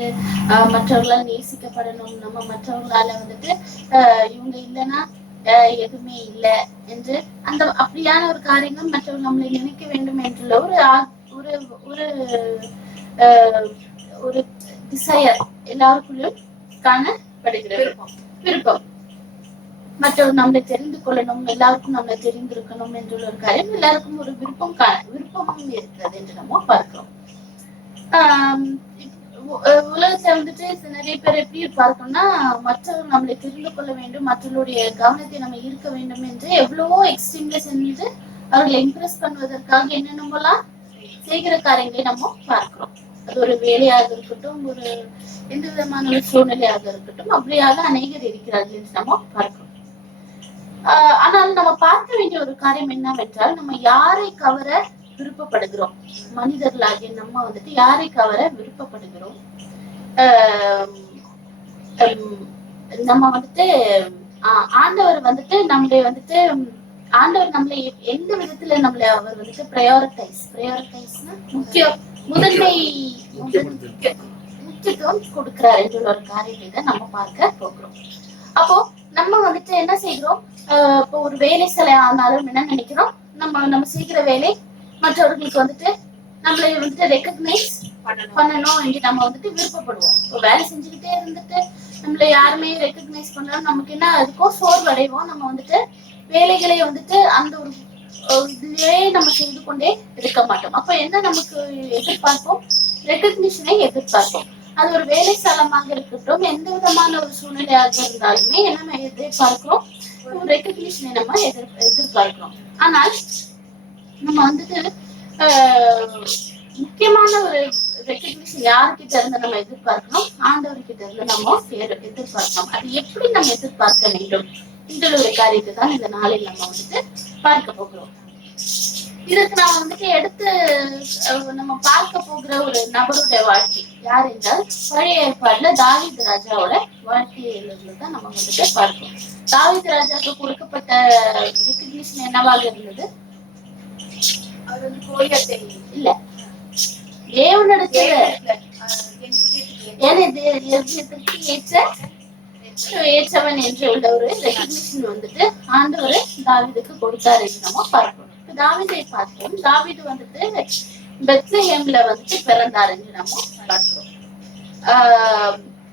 வந்துட்டு மற்றவர்களால் நேசிக்கப்படணும், நம்ம மற்றவர்களால வந்துட்டு இவங்க இல்லைன்னா எதுவுமே இல்லை என்று அந்த அப்படியான ஒரு காரியங்கள் மற்றவர்கள் நம்மளை நினைக்க வேண்டும் என்றுள்ள ஒரு ஒரு ஒரு டிசையர் எல்லாருக்குள்ளும் காணப்படுகிறது. விருப்பம் மற்றவர் நம்மளை தெரிந்து கொள்ளணும், எல்லாருக்கும் நம்மளை தெரிந்திருக்கணும் என்றுள்ள ஒரு காரியம் எல்லாருக்கும் ஒரு விருப்பமும் இருக்கிறது என்று நம்ம பார்க்கிறோம். உலகத்துல வந்துட்டு நிறைய பேர் எப்படி பார்க்கணும்னா மற்றவர் நம்மளை தெரிந்து கொள்ள வேண்டும், மற்றவருடைய கவனத்தை நம்ம ஈர்க்க வேண்டும் என்று எவ்வளவோ எக்ஸ்ட்ரீம்ல சென்று அவர்களை இம்ப்ரெஸ் பண்ணுவதற்காக என்னென்னமோலாம் செய்கிற காரியங்களை நம்ம பார்க்கிறோம். அது ஒரு வேலையாக இருக்கட்டும், ஒரு எந்த விதமான ஒரு சூழ்நிலையாக இருக்கட்டும், அப்படியாக அநேகர் இருக்கிறார்கள் என்று நம்ம பார்க்கிறோம். ஆனால் நம்ம பார்க்க வேண்டிய ஒரு காரியம் என்னவென்றால், நம்ம யாரை கவர விருப்பப்படுகிறோம், மனிதர்களாகிய நம்ம வந்துட்டு யாரை கவர விருப்பப்படுகிறோம். நம்ம வந்துட்டு ஆண்டவர் வந்துட்டு நம்மளை வந்துட்டு ஆண்டவர் நம்மளை எந்த விதத்துல நம்மளை அவர் வந்துட்டு ப்ரையாரிட்டைஸ்னா முக்கியத்துவம் கொடுக்கிறார் என்ற ஒரு காரியத்தை தான் நம்ம பார்க்க போகிறோம். அப்போ நம்ம வந்துட்டு என்ன செய்கிறோம், இப்போ ஒரு வேலை சில ஆனாலும் என்ன நினைக்கிறோம், நம்ம செய்கிற வேலை மற்றவர்களுக்கு வந்துட்டு நம்மளை வந்துட்டு ரெக்கக்னைஸ் பண்ணணும் என்று நம்ம வந்துட்டு விருப்பப்படுவோம். இப்போ வேலை செஞ்சுக்கிட்டே இருந்துட்டு நம்மள யாருமே ரெக்கக்னைஸ் பண்ணாலும் நமக்கு என்ன அதுக்கும் சோர்வடைவோம். நம்ம வந்துட்டு வேலைகளை வந்துட்டு அந்த ஒரு இதுலயே நம்ம செய்து கொண்டே இருக்க மாட்டோம். அப்ப என்ன நமக்கு எதிர்பார்ப்போம், ரெக்கக்னிஷனை எதிர்பார்ப்போம். அது ஒரு வேலை ஸ்தலமாக இருக்கட்டும், எந்த விதமான ஒரு சூழ்நிலையாக இருந்தாலுமே என்ன எதிர்பார்க்கிறோம், ரெக்கக்னிஷனை நம்ம எதிர்பார்க்கிறோம். ஆனால் நம்ம வந்துட்டு முக்கியமான ஒரு ரெக்கக்னிஷன் யாருக்கிட்ட இருந்து நம்ம எதிர்பார்க்கணும், ஆண்டவர்கிட்ட இருந்து நம்ம எதிர்பார்க்கணும். அது எப்படி நம்ம எதிர்பார்க்க வேண்டும் இந்த ஒரு காரியத்தை தான் இந்த நாளில் நம்ம வந்துட்டு பார்க்க போகிறோம். இதுக்கு நான் வந்துட்டு எடுத்து நம்ம பார்க்க போகிற ஒரு நபருடைய வாழ்க்கை யார் என்றால், பழைய ஏற்பாடுல தாவீது ராஜாவோட வாழ்க்கையிலிருந்து தான் நம்ம வந்துட்டு பார்க்கிறோம். தாவீது ராஜாவுக்கு கொடுக்கப்பட்ட ரெக்கக்னிஷன் என்னவாக இருந்தது, இல்ல தேவனிடத்துல ஏற்றவன் என்று உள்ள ஒரு ரெக்கக்னிஷன் வந்துட்டு ஆண்டவர் தாவீதுக்கு கொடுத்தாரு நம்ம பார்க்கிறோம். தாவீதை பார்ப்போம். தாவீது வந்துட்டு பெத்லஹேம்ல வந்துட்டு பிறந்தார் என்று நம்ம பார்க்கிறோம்.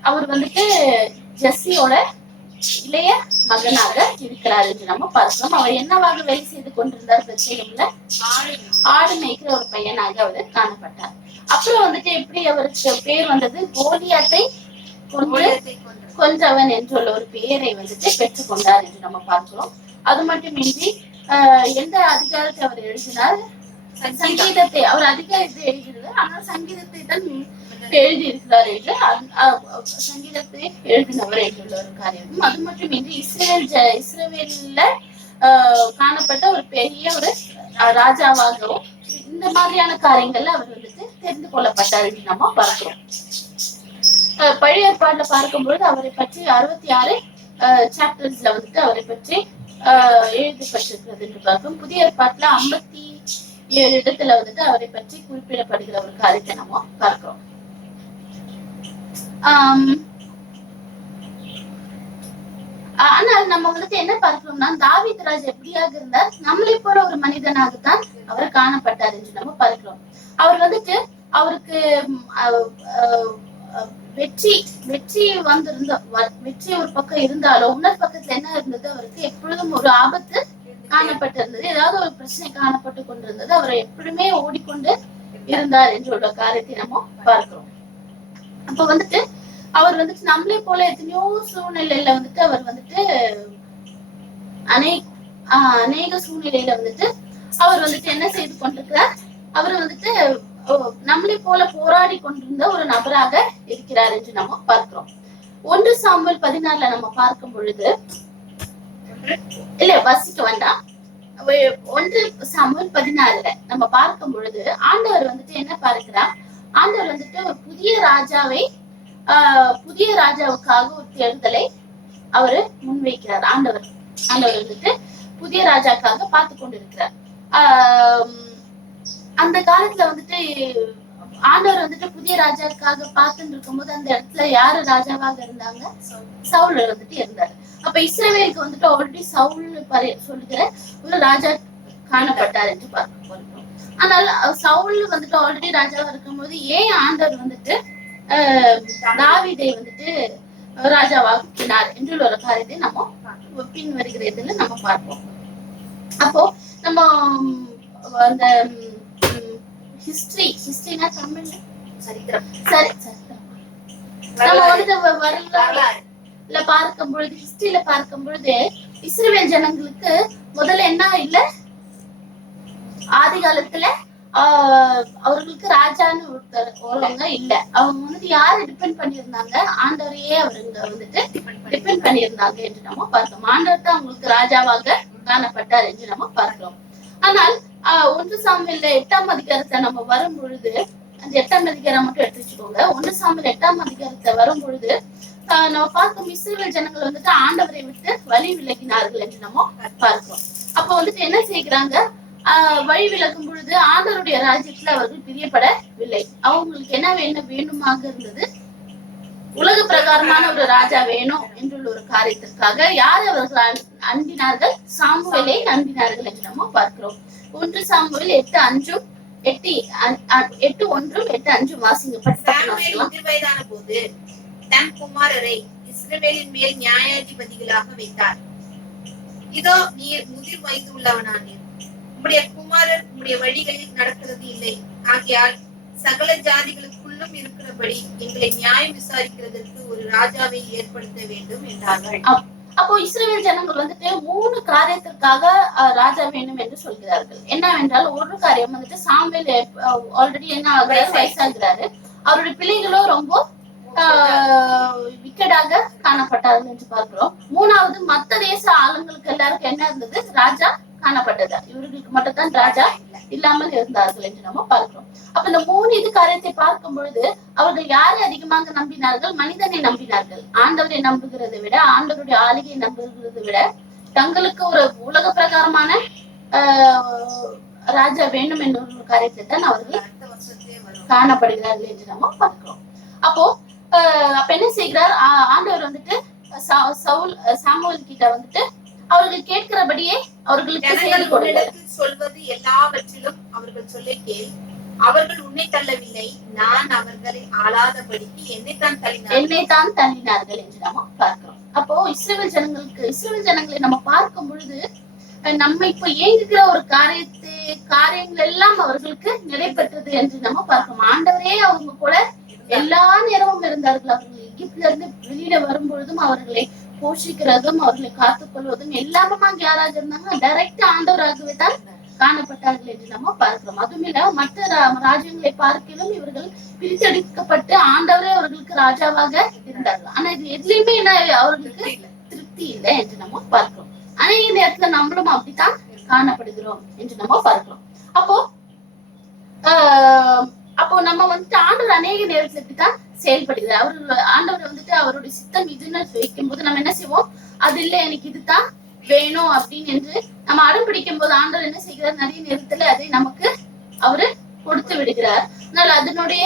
அவர் வந்துட்டு ஜெஸ்ஸியோட இளைய மகனாக இருக்கிறார் என்று நம்ம பார்க்கிறோம். அவர் என்னவாக வேலை செய்து கொண்டிருந்தார், பெத்லஹேம்ல ஆடு மேய்க்கிற ஒரு பையனாக அவர் காணப்பட்டார். அப்புறம் வந்துட்டு எப்படி அவருக்கு பேர் வந்தது, கோலியாத்தை கொன்றவன் என்றுள்ள ஒரு பெயரை வந்துட்டு பெற்றுக் கொண்டார் என்று நம்ம பார்க்கிறோம். அது மட்டுமின்றி எந்த அதிகாரத்தை அவர் எழுதினார், சங்கீதத்தை அவர் அதிகாரத்தை எழுதினார், ஆனால் சங்கீதத்தை தான் எழுதி இருக்கிறார் என்று சங்கீதத்தை எழுதினவர் என்றுள்ள ஒரு காரியம். அது மட்டுமின்றி இஸ்ரவேல்ல காணப்பட்ட ஒரு பெரிய ஒரு ராஜாவாகவும் இந்த மாதிரியான காரியங்கள்ல அவர் வந்துட்டு தெரிந்து கொள்ளப்பட்டார் என்று நம்ம பார்க்கிறோம். பழைய ஏற்பாடுல பார்க்கும்பொழுது அவரை பற்றி 66 சாப்டர்ஸ்ல வந்துட்டு அவரை பற்றி எழுதப்பட்டிருக்கிறது என்று பார்க்கும். புதிய ஏற்பாட்டுல 57 இடத்துல வந்துட்டு அவரை பற்றி குறிப்பிடப்படுகிற ஒரு காரியத்தை நம்ம பார்க்கிறோம். ஆனால் நம்ம வந்துட்டு என்ன பார்க்கிறோம்னா, தாவீது ராஜா எப்படியாக இருந்தார், நம்மளை போல ஒரு மனிதனாகத்தான் அவர் காணப்பட்டார் என்று நம்ம பார்க்கிறோம். அவர் வந்துட்டு அவருக்கு வெற்றி வந்திருந்த வெற்றி ஒரு பக்கம் இருந்தாலும் இன்னொரு பக்கத்துல என்ன இருந்தது, அவருக்கு எப்பொழுதும் ஒரு ஆபத்து காணப்பட்டிருந்தது, ஏதாவது ஒரு பிரச்சனை காணப்பட்டு கொண்டிருந்தது. அவர் எப்பொழுதுமே ஓடிக்கொண்டு இருந்தார் என்ற ஒரு காரியத்தை நம்ம பார்க்கிறோம். அப்ப வந்துட்டு அவர் வந்துட்டு நம்மளே போல எத்தனையோ சூழ்நிலையில வந்துட்டு அவர் வந்துட்டு அநேக சூழ்நிலையில வந்துட்டு அவர் வந்துட்டு என்ன செய்து கொண்டிருக்கிறார், அவர் வந்துட்டு நம்மளை போல போராடி கொண்டிருந்த ஒரு நபராக இருக்கிறார் என்று நம்ம பார்க்கிறோம். 1 சாமுவேல் 16 நம்ம பார்க்கும் பொழுது, இல்ல வசிக்க வேண்டாம், 1 சாமுவேல் 16 நம்ம பார்க்கும் பொழுது ஆண்டவர் வந்துட்டு என்ன பார்க்கிறார், ஆண்டவர் வந்துட்டு ஒரு புதிய ராஜாவுக்காக ஒரு தேர்தலை அவரு முன்வைக்கிறார். ஆண்டவர் வந்துட்டு புதிய ராஜாக்காக பார்த்து கொண்டிருக்கிறார். அந்த காலத்துல வந்துட்டு ஆண்டவர் வந்துட்டு புதிய ராஜாக்காக பார்த்துட்டு இருக்கும்போது அந்த இடத்துல யாரு ராஜாவாக இருந்தாங்க? சவுல் வந்துட்டு இருந்தாரு. அப்ப இஸ்ரவேலுக்கு வந்துட்டு ஆல்ரெடி சவுல் சொல்லுகிற ஒரு ராஜா காணப்பட்டார் என்று பார்க்க போறோம். ஆனால் சவுல் வந்துட்டு ஆல்ரெடி ராஜாவா இருக்கும்போது ஏன் ஆண்டவர் வந்துட்டு தாவீதை வந்துட்டு ராஜாவாக்கினார் என்று ஒரு காரியத்தை நம்ம பின் வருகிற இதுல நம்ம பார்ப்போம். அப்போ நம்ம அந்த ஹிஸ்டரினா தமிழ்ல சரித்திரம் நம்ம வந்து வரலாறுல பார்க்கும் பொழுது ஹிஸ்டரியில பார்க்கும் பொழுது இஸ்ரவேல் ஜனங்களுக்கு முதல்ல என்ன இல்ல, ஆதி காலத்துல அவர்களுக்கு ராஜான்னு ஒருத்தவங்க இல்ல. அவங்க வந்துட்டு யாரு டிபெண்ட் பண்ணியிருந்தாங்க? ஆண்டவரையே அவருங்க வந்துட்டு டிபெண்ட் பண்ணியிருந்தாங்க என்று நம்ம பார்க்கிறோம். ஆண்டவர் தான் அவங்களுக்கு ராஜாவாக காணப்பட்டார் என்று நம்ம பார்க்கிறோம். ஆனால் 1 சாமுவேல்ல 8ஆம் அதிகாரத்தை நம்ம வரும் பொழுது, அந்த 8ஆம் அதிகாரம் மட்டும் எடுத்து வச்சுக்கோங்க. 1 சாமுவேல் 8ஆம் அதிகாரத்தை வரும் பொழுது நம்ம பார்க்கும் இஸ்ரவேல் ஜனங்கள் வந்துட்டு ஆண்டவரை விட்டு வழி விலகினார்கள் என்று நம்ம பார்க்கிறோம். அப்ப வந்துட்டு என்ன செய்கிறாங்க? வழி விலகும் பொழுது ஆண்டவருடைய ராஜ்யத்துல அவர்கள் பிரியப்படவில்லை. அவங்களுக்கு என்ன வேணுமாக இருந்தது? உலக பிரகாரமான ஒரு ராஜா வேணும் என்றுள்ள ஒரு காரியத்திற்காக யார் அவர்கள் அன்பினார்கள்? சாமுவேலை அன்பினார்கள் என்று நம்ம பார்க்கிறோம். 1 சாமுவேல் 8:5 8:1 8:5 வாசிங்க. வயதான போது தன் குமாரரை இஸ்ரவேலின் மேல் நியாயாதிபதிகளாக வைத்தார். இதோ நீர் முதிர் வயது உள்ளவனானீர், உம்முடைய குமாரர் உம்முடைய வழிகளில் நடக்கிறது இல்லை. ஆகையால் சகல ஜாதிகளுக்குள்ளும் இருக்கிறபடி எங்களை நியாயம் விசாரிக்கிறதற்கு ஒரு ராஜாவை ஏற்படுத்த வேண்டும் என்றார்கள். அப்போ இஸ்ரவேல் ஜனங்கள் வந்துட்டு 3 காரியத்திற்காக ராஜா வேணும் என்று சொல்கிறார்கள். என்னவென்றால், ஒரு காரியம் வந்துட்டு சாமுவேல் ஆல்ரெடி என்ன ஆகுறாரு? வயசாகிறாரு. அவருடைய பிள்ளைகளும் ரொம்ப விக்கெடாக காணப்பட்டார்கள் என்று பார்க்கிறோம். 3வது, மத்த தேச ஆளுங்களுக்கு எல்லாருக்கும் என்ன இருந்தது? ராஜா காணப்பட்டது. இவர்களுக்கு மட்டும் தான் ராஜா இல்லாமல் இருந்தார்கள் என்று நம்ம பார்க்கிறோம். அப்ப இந்த 3 காரியத்தை பார்க்கும் பொழுது அவர்கள் யாரை அதிகமாக நம்பினார்கள்? மனிதனை நம்பினார்கள். ஆண்டவரை நம்புகிறதை விட, ஆண்டவருடைய ஆளுகையை நம்புகிறதை விட, தங்களுக்கு ஒரு உலக பிரகாரமான ராஜா வேண்டும் என்ற ஒரு காரியத்தை தான் அவர்கள் காணப்படுகிறார்கள் என்று நம்ம பார்க்கிறோம். அப்போ அப்ப என்ன செய்கிறார்? ஆண்டவர் வந்துட்டு சாமுவேல் கிட்ட வந்துட்டு அவர்கள் கேட்கிறபடியே அவர்களுக்கு சொல்வது எல்லாவற்றிலும் அவர்கள் சொல்ல கேள். அவர்கள் உன்னை தள்ளவில்லை, நான் அவர்களை ஆளாதபடிக்கு என்னைத்தான் தள்ளினார்கள் என்று நம்ம பார்க்கிறோம். அப்போ இஸ்ரவேல் ஜனங்களை நம்ம பார்க்கும் பொழுது நம்ம இப்ப ஏங்குகிற ஒரு காரியங்கள் எல்லாம் அவர்களுக்கு நிறைவேற்றது என்று நம்ம பார்க்கிறோம். ஆண்டவரே அவங்க கூட எல்லா நேரமும் இருந்தார்கள். அவர்கள் எகிப்துல இருந்து வெளியில வரும்பொழுதும் அவர்களை போஷிக்கிறதும் அவர்களை காத்துக் கொள்வதும் எல்லாமே யாராக இருந்தாங்க? டைரக்ட் ஆண்டவராகவே தான் காணப்பட்டார்கள் என்று நம்ம பார்க்கிறோம். அதுமில்ல மற்ற ராஜ்யங்களை பார்க்கலும் இவர்கள் பிரித்தெடுக்கப்பட்டு ஆண்டவரே அவர்களுக்கு ராஜாவாக இருந்தார்கள். ஆனா இது எதுலயுமே என்ன அவர்களுக்கு திருப்தி இல்லை என்று நம்ம பார்க்கிறோம். அநேக நேரத்துல நம்மளும் அப்படித்தான் காணப்படுகிறோம் என்று நம்ம பார்க்கிறோம். அப்போ நம்ம வந்துட்டு ஆண்டவர் அநேக நேரத்துல இப்படித்தான் செயல்படுகிறார். ஆண்டவர் வந்துட்டு அவருடைய சித்தம் இதுன்னு வைக்கும் போது நம்ம என்ன செய்வோம்? அது இல்ல, எனக்கு இதுதான் வேணும் அப்படின்னு என்று நம்ம அடம் பிடிக்கும் போது ஆண்டவர் என்ன செய்கிறார்? நிறைய நேரத்துல அதை நமக்கு அவரு கொடுத்து விடுகிறார். அதனால அதனுடைய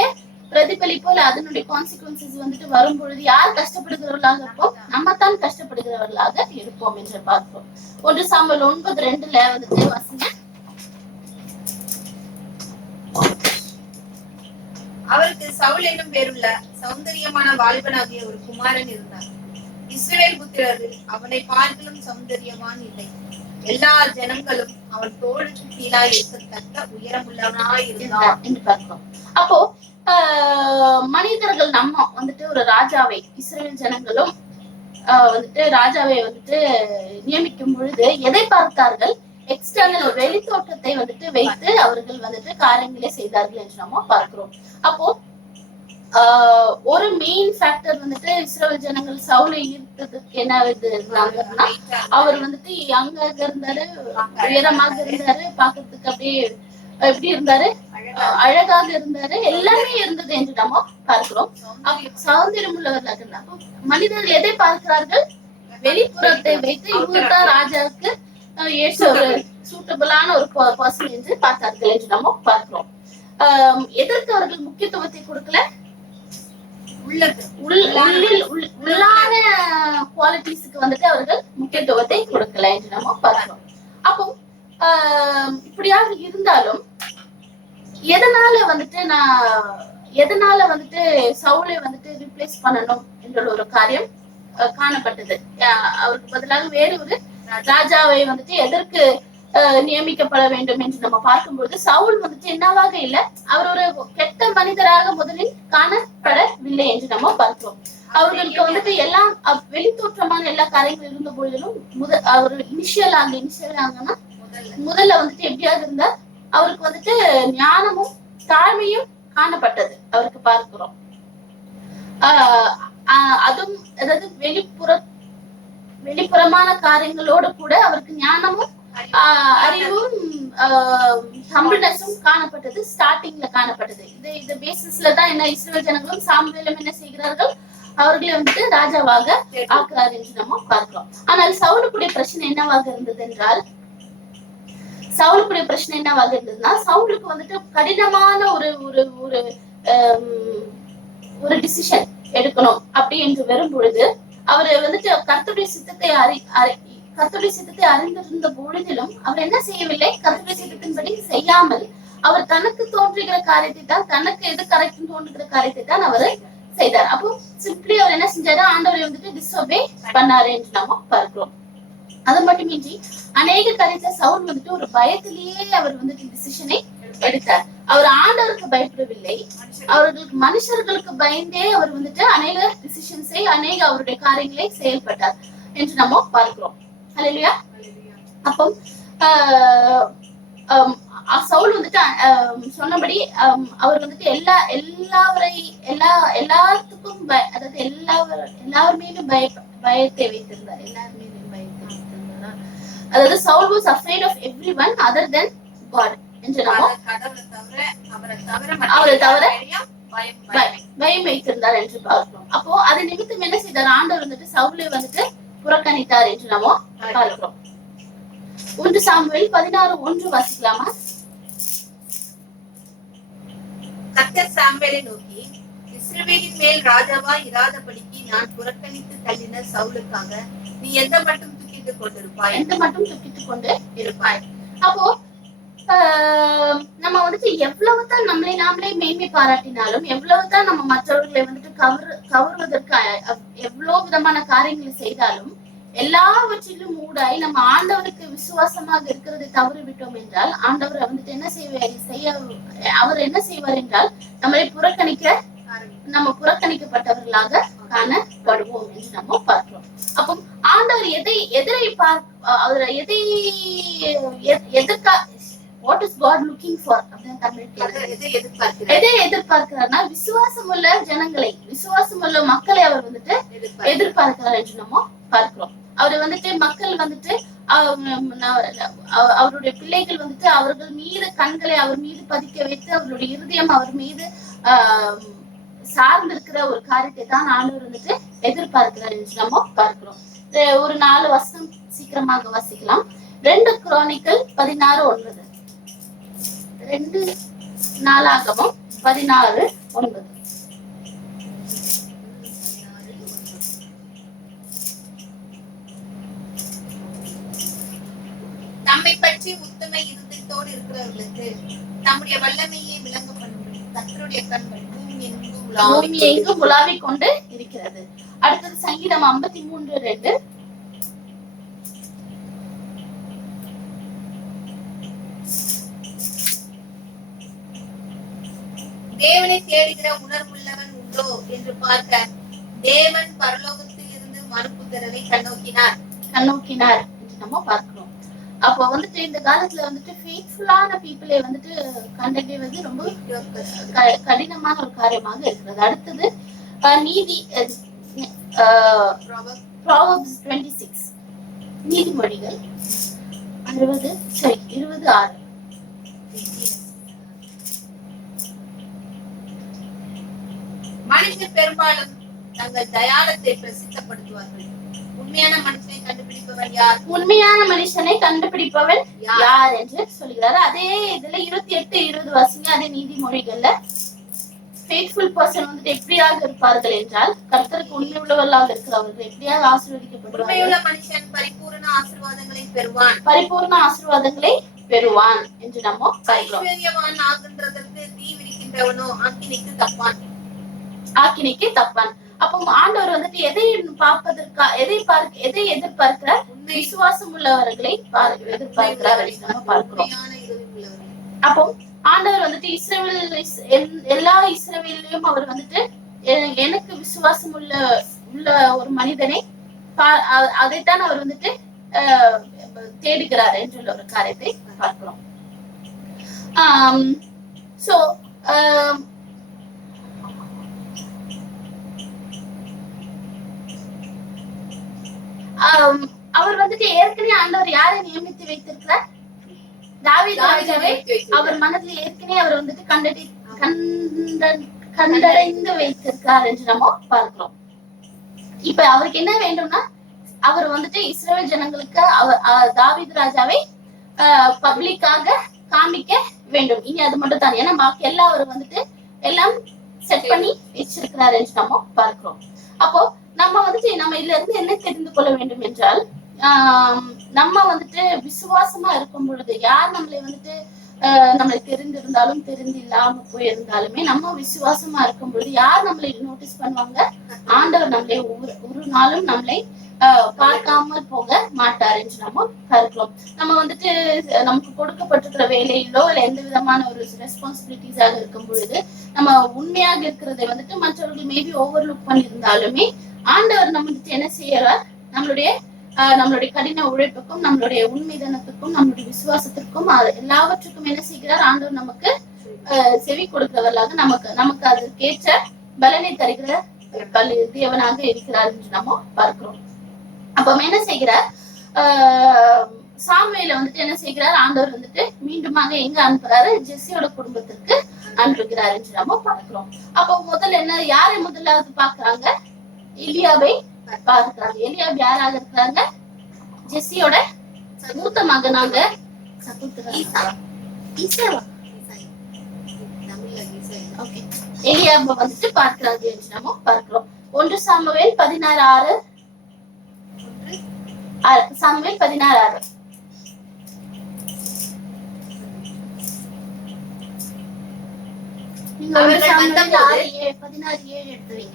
பிரதிபலிப்போ இல்ல அதனுடைய கான்சிக்வன்சஸ் வந்துட்டு வரும் பொழுது யார் கஷ்டப்படுகிறவர்களாக இருப்போம்? நம்ம தான் கஷ்டப்படுகிறவர்களாக இருப்போம் என்று பார்ப்போம். 1 சாமுவேல் 9:2 வந்துட்டு வாசிங்க. அவருக்கு சவுல் என்னும் பேருள்ள சௌந்தரியமான வாலிபனாகிய ஒரு குமாரன் இருந்தார். இஸ்ரவேல் புத்திரர்கள் அவனை பார்க்கலும் சௌந்தரியவான் இல்லை. எல்லா ஜனங்களும் அவன் தோளுக்கு கீழாய் இருக்கத்தக்க உயரமுள்ளவனாய் இருந்தான் என்று பார்க்கிறோம். அப்போ மனிதர்கள் நம்ம வந்துட்டு ஒரு ராஜாவை, இஸ்ரவேல் ஜனங்களும் வந்துட்டு ராஜாவை வந்துட்டு நியமிக்கும் பொழுது எதை பார்த்தார்கள்? எக்ஸ்டர்னல் வெளித்தோட்டத்தை வந்துட்டு வைத்து அவர்கள் வந்துட்டு காரியங்களை செய்தார்கள் என்று நம்ம பார்க்கிறோம். அப்போ ஒரு மெயின் ஃபேக்டர் வந்துட்டு இஸ்ரவேல் ஜனங்கள் சவுலை ஈர்த்ததுக்கு என்ன இருந்தாங்கன்னா, அவர் வந்துட்டு யங்காக இருந்தாரு, உயரமாக இருந்தாரு, பாக்குறதுக்கு அப்படியே எப்படி இருந்தாரு? அழகாக இருந்தாரு, எல்லாமே இருந்தது என்று நம்ம பார்க்கிறோம். சௌந்தரியம் உள்ளவர்களாக இருந்தாங்க. மனிதர்கள் எதை பார்க்கிறார்கள்? வெளிப்புறத்தை வைத்து இவங்கதான் ராஜாவுக்கு ஏற்ற ஒரு சூட்டபிளான ஒரு பர்சன் என்று பார்த்தார்கள் என்று நம்ம பார்க்கிறோம். எதற்கு அவர்கள் முக்கியத்துவத்தை கொடுக்கல? உள்ளான குவாலிட்டிஸ்க்கு வந்துட்டு அவர்கள் முக்கியத்துவத்தை கொடுக்கல என்று நம்ம பார்க்கிறோம். அப்போ இப்படியாக இருந்தாலும் எதனால வந்துட்டு சவுலை வந்துட்டு ரீப்ளேஸ் பண்ணணும் என்ற ஒரு காரியம் காணப்பட்டது. அவருக்கு பதிலாக வேறு ஒரு ராஜாவை வந்துட்டு எதற்கு நியமிக்கப்பட வேண்டும் என்று நம்ம பார்க்கும்போது சவுல் வந்துட்டு என்னவாக இல்ல, அவர் ஒரு கெட்ட மனிதராக முதலில் காணப்படவில்லை என்று நம்ம பார்க்கிறோம். அவர்களுக்கு வந்துட்டு எல்லாம் வெளித்தோற்றமான எல்லா காரியங்களும் இருந்த போதிலும் அவர் இனிஷியலாங்கன்னா முதல்ல வந்துட்டு எப்படியாவது இருந்தா அவருக்கு வந்துட்டு ஞானமும் தாழ்மையும் காணப்பட்டது அவருக்கு பார்க்கிறோம். அதுவும் அதாவது வெளிப்புறமான காரியங்களோடு கூட அவருக்கு ஞானமும் அறிவும் ஹம்பிள்னஸும் காணப்பட்டது. ஸ்டார்டிங்ல காணப்பட்டது. இது பேசிஸ்ல தான் என்ன இஸ்ரவேல் ஜனங்களும் சாமுவேலும் என்ன செய்கிறார்கள், அவர்களை வந்துட்டு ராஜாவாக ஆக்குறார் என்று நம்ம பார்க்கிறோம். ஆனால் சவுலுக்குடைய பிரச்சனை என்னவாக இருந்தது என்றால் சவுலுக்கு வந்துட்டு கடினமான ஒரு டிசிஷன் எடுக்கணும் அப்படி என்று வரும் பொழுது அவர் வந்துட்டு கர்த்தருடைய சித்தத்தை அறிந்திருந்த பொழுதிலும் அவர் என்ன செய்யவில்லை, கர்த்தருடைய சித்தத்தின்படி செய்யாமல் அவர் தனக்கு தோன்றுகிற காரியத்தை தான், தனக்கு எது கரெக்ட் தோன்றுகிற காரியத்தை தான் அவர் செய்தார். அப்போ சிம்பிளி அவர் என்ன செஞ்சாரு, ஆண்டவரை வந்துட்டு டிஸ்ஒபே பண்ணாரு என்று நாம பார்க்கிறோம். அது மட்டுமின்றி அநேக காரியத்தை சவுல் வந்துட்டு ஒரு பயத்திலேயே அவர் வந்துட்டு டிசிஷனை எடுத்தார். அவர் ஆண்டவருக்கு பயப்படவில்லை, மனுஷர்களுக்கு பயந்தே அவர் வந்துட்டு அநேக டிசிஷன்ஸை அவருடைய காரியங்களை செயல்பட்டார் என்று நம்ம பார்க்கிறோம். அல்லேலூயா. அப்போ சவுல் வந்துட்டு சொன்னபடி அவர் வந்துட்டு எல்லாத்துக்கும் அதாவது எல்லார் மீதும் பயத்தை வைத்திருந்தார். அதாவது Saul was afraid of everyone other than God என்று நம்ம அவரை தவிர பயம் வைத்திருந்தார் என்று பார்க்கிறோம். அப்போ அது நிமித்தம் என்ன செய்தார், ஆண்டவர் வந்துட்டு சவுலை வந்துட்டு புறக்கணித்தார் என்று நம்ம பார்க்கிறோம். 1 சாமுவேல் 16:1 வாசிக்கலாமா? கர்த்தர் சாமுவேலை நோக்கி, இஸ்ரவேலின் மேல் ராஜாவா இராதபடிக்கு நான் புறக்கணித்து தள்ளின சவுலுக்காக நீ எந்த மட்டும் துக்கித்துக் கொண்டு இருப்பாய். அப்போ நம்ம வந்துட்டு எவ்வளவுதான் நம்மளை நாமளே மேன்மை பாராட்டினாலும், எவ்வளவுதான் நம்ம மற்றவர்களை வந்துட்டு கவர்வதற்கு எவ்வளவு விதமான காரியங்களை செய்தாலும், எல்லாவற்றிலும் ஊடாய் நம்ம ஆண்டவருக்கு விசுவாசமாக இருக்கிறதை தவறு விட்டோம் என்றால் ஆண்டவர் வந்துட்டு என்ன அவர் என்ன செய்வார் என்றால் நம்ம புறக்கணிக்கப்பட்டவர்களாக காணப்படுவோம் என்று நம்ம பார்க்கிறோம். அப்போ ஆண்டவர் What is God looking for? எதை எதிர்பார்க்கிறார்னா விசுவாசமுள்ள ஜனங்களை, விசுவாசமுள்ள மக்களை அவர் வந்துட்டு எதிர்பார்க்கிறார் என்று நம்ம பார்க்கிறோம். அவர் வந்துட்டு மக்கள் வந்துட்டு அவருடைய பிள்ளைகள் வந்துட்டு அவர்கள் மீது கண்களை அவர் மீது பதிக்க வைத்து அவருடைய இருதயம் அவர் மீது சார்ந்திருக்கிற ஒரு காரியத்தை தான் ஆண்டவர் வந்துட்டு எதிர்பார்க்கிறார் என்று நம்ம பார்க்கிறோம். ஒரு 4 வசனம் சீக்கிரமாக வாசிக்கலாம். 2 குரோனிக்கல் 16:9. 2 நாளாகமம் 16:9. தம்மை பற்றி உத்தம இருதயத்தோடு இருக்கிறவர்களுக்கு தம்முடைய வல்லமையை விளங்க பண்ணும்படி கர்த்தருடைய கண்கள் பூமி எங்கும் உலாவிக் கொண்டு இருக்கிறது. அடுத்தது சங்கீதம் 53:2. தேவனை தேடுகிற உணர்வுள்ளவன் உண்டோ என்று பார்க்க தேவன் பரலோகத்தில் இருந்து மனுபுத்திரனை கண்ணோக்கினார் என்று நம்ம பார்க்கிறோம். அப்போ வந்துட்டு இந்த காலத்துல வந்துட்டு ஃபெய்த்ஃபுல்லான பீப்புளை வந்துட்டு கண்டறிவது ரொம்ப கடினமான ஒரு காரியமாக இருக்கிறது. அடுத்தது நீதி Proverbs 26, நீதிமொழிகள் 26. மனிதர் பெரும்பாலும் தங்கள் தயாளத்தை பிரசித்தப்படுத்துவார்கள், உன் உண்மையான மனுஷனை கண்டுபிடிப்பவன் யார்? உண்மையான மனுஷனை கண்டுபிடிப்பவன் யார் என்று சொல்கிறாரு. அதே இதுல 28-20 வாசிங்க. அதே நீதிமொழிகள்ல ஃபேத்ஃபுல் பர்சன் வந்துட்டு எப்படியாக இருப்பார்கள் என்றால், கர்த்தருக்கு உண்மை உள்ளவர்களாக இருக்கிறவர்கள் எப்படியாக ஆசீர்வதிக்கப்படுவார்கள். உண்மையுள்ள மனுஷன் பரிபூரண ஆசீர்வாதங்களை பெறுவான். பரிபூர்ண ஆசீர்வாதங்களை பெறுவான் என்று நம்ம பார்க்கிறோம். ஐஸ்வர்யவான் ஆகின்றதற்கு தீ விரிக்கின்றவனோ ஆக்கினைக்கு தப்பான். ஆக்கினைக்கு தப்பான். அப்போ ஆண்டவர் வந்துட்டு எதை பார்ப்பதற்கா எதை எதிர்பார்க்கிறார்? விசுவாசம் உள்ளவர்களை எதிர்பார்க்கிறார் நம்ம பார்க்கிறோம். அப்போ ஆண்டவர் வந்துட்டு எல்லா இஸ்ரவேலையும் அவர் வந்துட்டு எனக்கு விசுவாசம் உள்ள ஒரு மனிதனை அதைத்தான் அவர் வந்துட்டு தேடுகிறார் என்ற ஒரு காரியத்தை பார்க்கிறோம். சோ அவர் வந்துட்டு ஏற்கனவே ஆண்டவர் யாரை நியமித்து வைத்திருக்கிறார்? தாவீது ராஜாவை அவர் மனதில் ஏற்கனவே அவர் வந்துட்டு கண்டடைந்து வைத்திருக்கிறார் என்று நம்ம பார்க்கிறோம். இப்ப அவருக்கு என்ன வேண்டும்னா, அவர் வந்துட்டு இஸ்ரவேல் ஜனங்களுக்கு தாவீது ராஜாவை பப்ளிக்காக காமிக்க வேண்டும். இனி அது மட்டும் தான். ஏன்னா பாக்கி எல்லாம் அவர் வந்துட்டு எல்லாம் செட் பண்ணி வச்சிருக்கிறார் என்று நம்ம பார்க்கிறோம். அப்போ நம்ம வந்துட்டு நம்ம இதுல இருந்து என்ன தெரிந்து கொள்ள வேண்டும் என்றால், நம்ம வந்துட்டு விசுவாசமா இருக்கும் பொழுது யார் நம்மளை வந்துட்டு நம்மளை தெரிந்திருந்தாலும் தெரிந்தில்லாம போயிருந்தாலுமே நம்ம விசுவாசமா இருக்கும் பொழுது யார் நம்மளை நோட்டீஸ் பண்ணுவாங்க? ஆண்டவர் நம்மளை ஒரு நாளும் நம்மளை பார்க்காமல் போக மாட்டார் என்று நம்ம பார்க்கிறோம். நம்ம வந்துட்டு நமக்கு கொடுக்கப்பட்டிருக்கிற வேலையிலோ இல்ல எந்த விதமான ஒரு ரெஸ்பான்சிபிலிட்டிஸாக இருக்கும் பொழுது நம்ம உண்மையாக இருக்கிறதை வந்துட்டு மற்றவர்கள் மேபி ஓவர்லுக் பண்ணியிருந்தாலுமே ஆண்டவர் நம்ம வந்துட்டு என்ன செய்யறார்? நம்மளுடைய கடின உழைப்புக்கும் நம்மளுடைய உண்மைதனத்துக்கும் நம்மளுடைய விசுவாசத்திற்கும் எல்லாவற்றுக்கும் என்ன செய்கிறார்? ஆண்டவர் நமக்கு செவி கொடுக்கிறவர்களாக நமக்கு அதற்கேற்ற பலனை தருகிற தேவனாக இருக்கிறார் என்று நம்ம பார்க்கிறோம். அப்ப என்ன செய்கிறார்? சாமுவேலை வந்துட்டு என்ன செய்கிறார்? ஆண்டவர் வந்துட்டு மீண்டுமாக எங்க அனுப்புறாரு? ஜெஸ்ஸியோட குடும்பத்திற்கு அனுப்புகிறார் என்று நம்ம பார்க்கிறோம். அப்போ யாரை முதலாவது பாக்குறாங்க? எலியாவை பார்க்கிறாங்க. எலியாப் யாராக இருக்கிறாங்க? ஜெஸ்ஸியோட மூத்த மகனாக எலியாப வந்துட்டு பார்க்கிறாங்க என்று நம்ம பார்க்கிறோம். 1 சாமுவேல் 16:6. சாமுவேல் 16:6.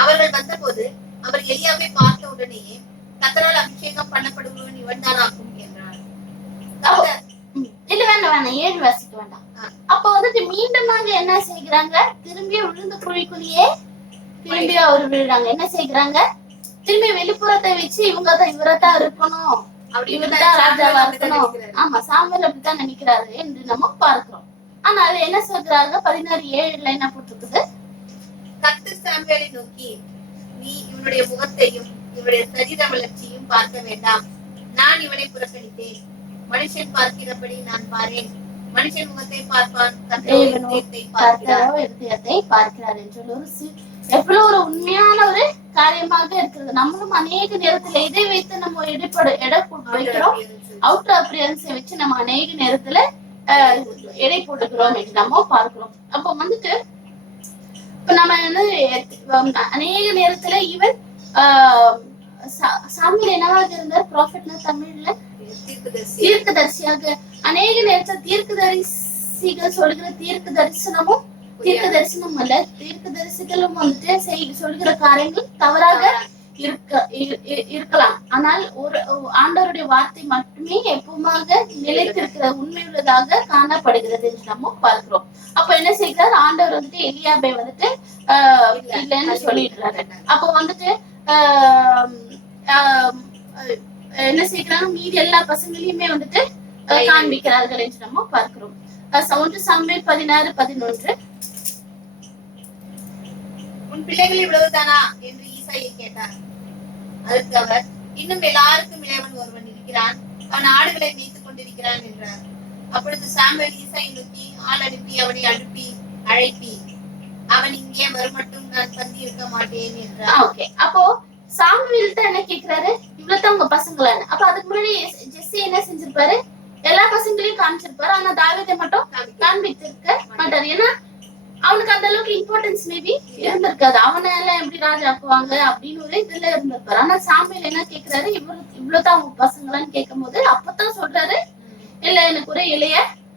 அவர்கள் வந்தபோது அவர் எலியாவை பார்த்த உடனேயே கர்த்தரால் அபிஷேகம் பண்ணப்படுபவன் இவன்தான் ஆகும் என்றார். இல்ல வேண்டாம் 7 வாசிக்க வேண்டாம். அப்ப வந்துட்டு மீண்டுமாக என்ன செய்கிறாங்க? திரும்பி விழுந்த குழிக்குள்ளேயே திரும்பி அவர் விழுறாங்க. என்ன செய்கிறாங்க? திரும்பி வெளிப்புறத்தை வச்சு இவரத்தான் இருக்கணும், இவர்தான் ராஜாவா இருக்கணும். ஆமா, சாமுவேல் அப்படித்தான் நினைக்கிறாரு என்று நம்ம பார்க்கிறோம். ஆனா அது என்ன சொல்றாங்க? 16:7 என்ன போட்டிருக்குது? கர்த்தர் சாமுவேலை நோக்கி, நீ இவனுடைய முகத்தையும் இவனுடைய சரீர வளர்ச்சியும் பார்க்க வேண்டாம். நான் இவனை புறக்கணித்தேன். மனுஷன் பார்க்கிறபடி நான் பாரேன். மனுஷன் முகத்தை பார்ப்பான், இருதயத்தை பார்க்கிறார் என்று எவ்வளவு ஒரு உண்மையான ஒரு காரியமாக இருக்கிறது. நம்மளும் அநேக நேரத்துல இதை வைத்து நம்ம எடை வைக்கிறோம். அவுட்டர் அப்பியரன்ஸை வச்சு நம்ம அநேக நேரத்துல எடை போட்டுக்கிறோம் என்று நம்ம பார்க்கிறோம். அப்ப வந்துட்டு இப்ப நம்ம அநேக நேரத்துல ஈவன் சாமியில் என்னவாக இருந்தார்? ப்ராஃபெட்னா தமிழ்ல தீர்க்கதரிசியாக. அநேக நேரத்துல தீர்க்கதரிசிகள் சொல்கிற தீர்க்க தரிசனம் அல்ல, தீர்க்க தரிசிகளும் வந்துட்டு சொல்கிற காரியங்கள் தவறாக இருக்கலாம். ஆனால் ஒரு ஆண்டவருடைய வார்த்தை மட்டுமே எப்பவுமாக நிலைத்திருக்கிற உண்மையுள்ளதாக காணப்படுகிறது என்று நம்ம பார்க்கிறோம். அப்ப என்ன செய்கிறார்? ஆண்டவர் வந்துட்டு எலியாபை வந்துட்டு இல்லைன்னு சொல்லிடுறாரு. அப்ப வந்துட்டு என்ன செய்யறாங்க? மீதி எல்லா பசங்களையுமே வந்துட்டு காண்பிக்கிறார்கள் என்று நம்ம பார்க்கிறோம். 1 சாமுவேல் 16:11. உன் பிள்ளைகள் இவ்வளவுதானா என்று ஈசாயை கேட்டார். அதற்கு அவர், இன்னும் எல்லாருக்கும் இளையவன் ஒருவன் இருக்கிறான், அவன் ஆடுகளை மேய்த்துக் கொண்டிருக்கிறான் என்றார். அப்பொழுது சாமுவேல் ஈசாயை நோக்கி, ஆள் அனுப்பி அவனை அழைப்பி அவன் இங்கே வருமட்டும் நான் பந்தி இருக்க மாட்டேன் என்றார். அப்போ சாமுவேல்ட்ட என்ன கேக்குறாரு, இவ்வளவுதான் உங்க பசங்களான்னு. அப்ப அதுக்கு முன்னாடி ஜெஸ்ஸி என்ன செஞ்சிருப்பாரு, எல்லா பசங்களையும் காமிச்சிருப்பாரு. ஆனா தாவீதை மட்டும் காண்பித்திருக்க மாட்டாரு. ஏன்னா அவனுக்கு அந்த அளவுக்கு இம்பார்ட்டன்ஸ் மேபி இருந்திருக்காது. அவனை எல்லாம் எப்படி ராஜா ஆக்குவாங்க அப்படின்னு ஒரு இதுல இருந்திருப்பாரு. ஆனா சாமுவேல் என்ன கேக்குறாரு, இவ்வளவுதான் உங்க பசங்களான்னு கேட்கும் போது அப்பதான் சொல்றாரு, இல்ல எனக்கு ஒரு இளைய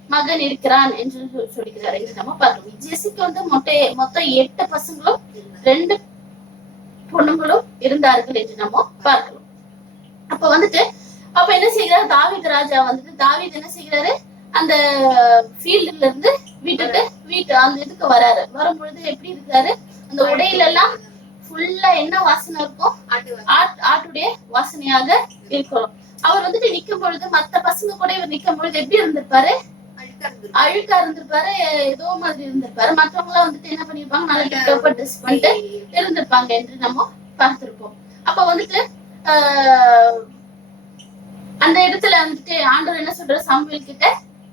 மகன் இருக்கிறான் என்று சொல்லிக்கிறாரு. இது நம்ம பார்க்கணும். ஜெசிக்கு வந்து மொத்தம் 8 பசங்களும் 2 பொண்ணுங்களும் இருந்தார்கள் என்று நம்ம பார்க்கணும். அப்ப வந்துட்டு அப்ப என்ன செய்யறாரு, தாவீது ராஜா வந்துட்டு தாவீது என்ன செய்யறாரு, அந்த ஃபீல்டுல இருந்து வீட்டு அந்த இதுக்கு வராரு. வரும்பொழுது எப்படி இருக்கிறாரு, அந்த உடையில எல்லாம் ஃபுல்லா என்ன வாசனை இருக்கும், ஆட்டுடைய வாசனையாக இருக்கணும். அவர் வந்துட்டு நிக்கும் பொழுது மத்த பசங்க கூட இவர் நிக்கும் பொழுது எப்படி இருந்திருப்பாரு, அழுக்கா இருந்திருப்பாரு, ஏதோ மாதிரி இருந்திருப்பாரு. மற்றவங்க எல்லாம் வந்துட்டு என்ன பண்ணிருப்பாங்க, நல்ல டிப்டாப்பா ட்ரெஸ் பண்ணிட்டு இருந்திருப்பாங்க என்று நம்ம பார்த்திருப்போம். அப்ப வந்துட்டு அந்த இடத்துல வந்துட்டு ஆண்டவர் என்ன சொல்றாரு சாமுவேல் கிட்ட,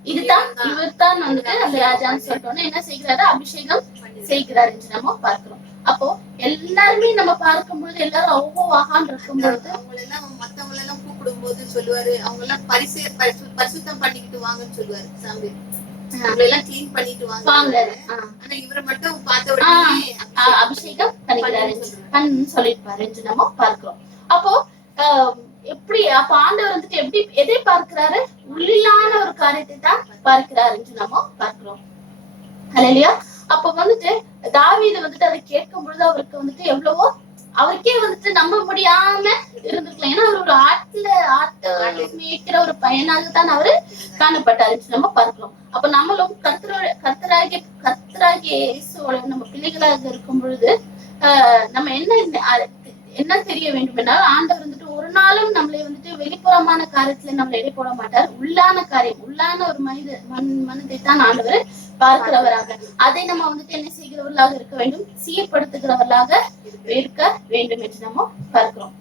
இவர்தான் வந்துட்டு அந்த ராஜான்னு சொல்லிட்டோன்னு என்ன செய்கிறாரு, அபிஷேகம் செய்கிறார் என்று நம்ம பார்க்கிறோம். அப்போ எல்லாருமே நம்ம பார்க்கும் பொழுது எல்லாரும் ஆகான் இருக்கும் பொழுது மத்தவங்க எல்லாம் கூப்பிடும் போது சொல்லுவாரு, அவங்க எல்லாம் பரிசுத்தம் பண்ணிக்கிட்டு வாங்கன்னு சொல்லுவாரு சாமுவேல். எல்லாம் கிளீன் பண்ணிட்டு வாங்க. ஆனா இவரை மட்டும் பார்த்த உடனே அபிஷேகம் பண்ணிக்கிறாரு சொல்லிருப்பாரு என்று நம்ம பார்க்கிறோம். அப்போ எப்படி அப்ப ஆண்டவர் வந்துட்டு எப்படி எதை பார்க்கிறாரு, உள்ளான ஒரு காரியத்தை தான் பார்க்கிறார் என்று நம்ம பார்க்கிறோம். அல்லேலூயா. அப்ப வந்துட்டு தாவீது வந்துட்டு அதை கேட்கும் பொழுது அவருக்கு வந்துட்டு எவ்வளவோ அவருக்கே வந்துட்டு நம்ப முடியாம இருந்திருக்கலாம். ஏன்னா அவர் ஒரு ஆட்டு மேய்க்கிற ஒரு பையனாகத்தான் அவரு காணப்பட்டாரு நம்ம பார்க்கிறோம். அப்ப நம்மளும் கர்த்தராகிய இயேசுவோட நம்ம பிள்ளைகளாக இருக்கும் பொழுது நம்ம என்ன தெரிய வேண்டும் என்றால், ஆண்டவர் வந்துட்டு ஒரு நாளும் நம்மளை வந்துட்டு வெளிப்புறமான காரியத்துல நம்மளை எடை போட மாட்டார். உள்ளான காரியம், உள்ளான ஒரு மனதை தான் ஆண்டவர் பார்க்கிறவராக, அதை நம்ம வந்துட்டு என்ன செய்கிறவர்களாக இருக்க வேண்டும், சீர்படுத்துகிறவர்களாக இருக்க வேண்டும் என்று நம்ம பார்க்கிறோம்.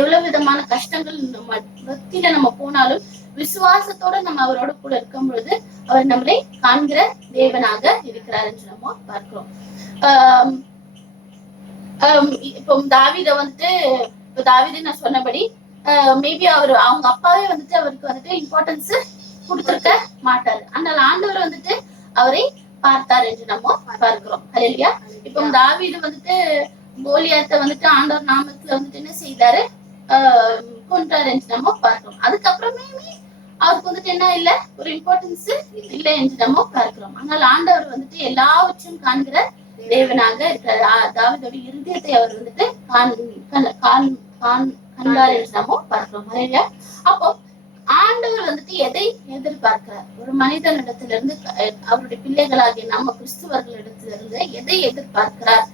எவ்வளவு விதமான கஷ்டங்கள் நம்ம பக்தியில நம்ம போனாலும் விசுவாசத்தோட நம்ம அவரோட கூட இருக்கும் பொழுது அவர் நம்மளை காண்கிற தேவனாக இருக்கிறார் என்று நம்ம பார்க்கிறோம். இப்போ தாவீதை வந்துட்டு தாவீது நான் சொன்னபடி மேபி அவங்க அப்பாவே வந்துட்டு அவருக்கு வந்துட்டு இம்பார்ட்டன்ஸ் கொடுத்திருக்க மாட்டாரு. ஆனால் ஆண்டவர் வந்துட்டு அவரை பார்த்தார் என்று நம்ம பார்க்கிறோம். அல்லேலூயா. இப்போ தாவீது வந்துட்டு கோலியாத்தை வந்துட்டு ஆண்டவர் நாமத்துல வந்துட்டு என்ன செய்தாரு, கொன்றார் என்று நம்ம பார்க்கிறோம். அதுக்கப்புறமே அவருக்கு வந்துட்டு என்ன இல்ல, ஒரு இம்பார்ட்டன்ஸ் இல்லை என்று நம்ம பார்க்கிறோம். ஆனால் ஆண்டவர் வந்துட்டு எல்லாவற்றையும் காண்கிற தேவனாக இருக்கிறார். தாவீதோட இருதயத்தை அவர் வந்துட்டு கண்டார் என்று நம்ம பார்க்கிறோம். அல்லேலூயா. அப்போ ஆண்டவர் வந்துட்டு எதை எதிர்பார்க்கிறார், ஒரு மனிதனிடத்திலிருந்து அவருடைய பிள்ளைகளாகிய நம்ம கிறிஸ்துவர்களிடத்திலிருந்து எதை எதிர்பார்க்கிறார்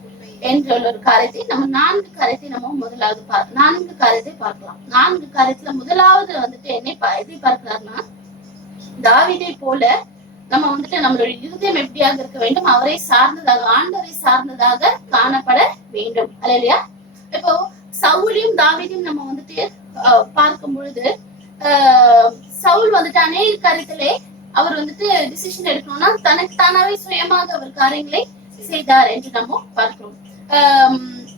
என்ற ஒரு காரியத்தை நம்ம 4 காரியத்தை நம்ம முதலாவது 4 காரியத்தை பார்க்கலாம். 4 காரியத்துல முதலாவது வந்துட்டு எதை பார்க்கிறார்னா, தாவீதை போல நம்ம வந்துட்டு நம்மளுடைய இருதயம் எப்படியாக இருக்க வேண்டும், அவரை சார்ந்ததாக, ஆண்டவரை சார்ந்ததாக காணப்பட வேண்டும். அல்லேலூயா. இப்போ சவுலையும் தாவீதையும் நம்ம வந்துட்டு பார்க்கும் பொழுது சவுல் வந்துட்டு அநேக காரியத்திலே அவர் வந்துட்டு டிசிஷன் எடுக்கணும்னா தனக்கு தானாவே சுயமாக அவர் காரியங்களை செய்தார் என்று நம்ம பார்க்கிறோம்.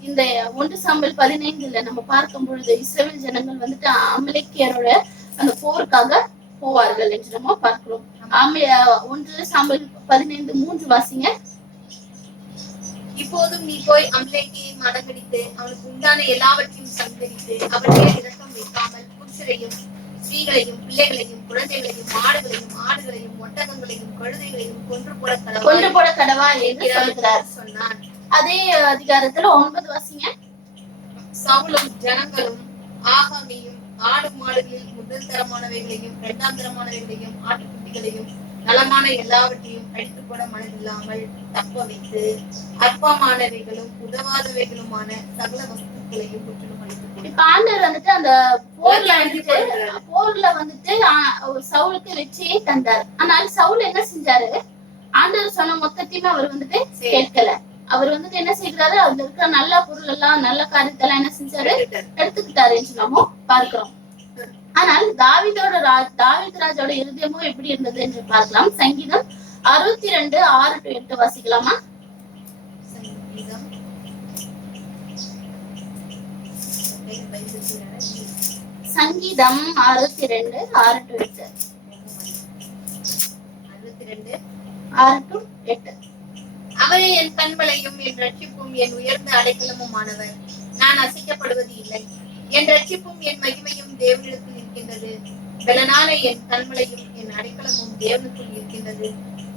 இந்த 1 சாமுவேல் 15 நம்ம பார்க்கும் பொழுது இஸ்ரவேல் ஜனங்கள் வந்துட்டு அமலேக்கியரோட அந்த போருக்காக போவார்கள் என்று நம்ம பார்க்கிறோம். 1 சாமுவேல் 15:3 வாசிங்க. இப்போதும் நீ போய் அமலேக்கியை மடங்கடித்து அவனுக்கு உண்டான எல்லாவற்றையும் சங்கரித்து அவற்றை இரக்கம் வைக்காமல் புருஷரையும் ஸ்திரீகளையும் பிள்ளைகளையும் குழந்தைகளையும் மாடுகளையும் ஆடுகளையும் ஒட்டகங்களையும் கழுதைகளையும் கொன்று போட கடவா என்று சொன்னான். அதே அதிகாரத்துல 9 வாசிங்க. சவுலும் ஜனங்களும் ஆகாமையும் ஆடு மாடுகளில் முதல் தரமானவைகளையும் 2ஆம் தரமானவைகளையும் ஆட்டுக்குட்டிகளையும் நலமான எல்லாவற்றையும் அழித்து போட மனதில்லாமல் தப்ப வைத்து அற்பமானவைகளும் உதவாதவைகளுமான சகல வஸ்துக்களையும் முற்றிலும் அழித்து. இப்ப ஆண்டவர் வந்துட்டு அந்த போர்ல வந்துட்டு சவுலுக்கு வெற்றியை தந்தார். ஆனால் சவுல் என்ன செஞ்சாரு, ஆண்டவர் சொன்ன மொத்தத்தையுமே அவர் வந்துட்டு கேட்கல. அவர் வந்துட்டு என்ன செய்யறாரு, அதுல இருக்கிற நல்ல பொருள் எல்லாம் நல்ல காரியத்தை எல்லாம் என்ன செஞ்சாரு, எடுத்துக்கிட்டாரு என்று நம்ம பார்க்கிறோம். ஆனால் தாவீது ராஜாவோட இருதயமும் எப்படி இருந்தது என்று பார்க்கலாம். சங்கீதம் 62:6-8 வாசிக்கலாமா? சங்கீதம் சங்கீதம் 62 6 to 8. 62 6 to 8. அவரே என் கண்மலையும் என் ரட்சிப்பும் என் உயர்ந்த அடைக்கலமுமானவர். நான் அசைக்கப்படுவது இல்லை. என் ரட்சிப்பும் என் மகிமையும் தேவனிடத்தில் இருக்கின்றது. பலனான என் கண்மலையும் என் அடைக்கலமும் தேவனுக்குள் இருக்கின்றது.